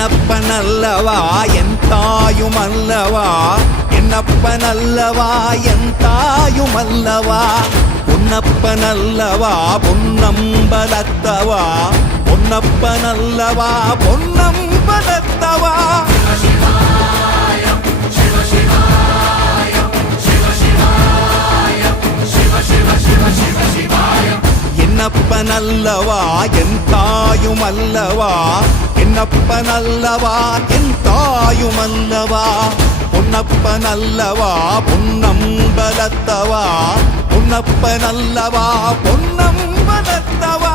என்னப்பனல்லவா என் தாயுமல்லவா, என்னப்பனல்லவா என் தாயுமல்லவா, பொன்னப்பனல்லவா பொன்னம்பலத்தவா, பொன்னப்பனல்லவா பொன்னம்பலத்தவா. என்னப்பனல்லவா என் தாயுமல்லவா, என்னப்பனல்லவா என் தாயுமல்லவா, பொன்னப்பனல்லவா பொன்னம்பலத்தவா, பொன்னப்பனல்லவா பொன்னம்பலத்தவா.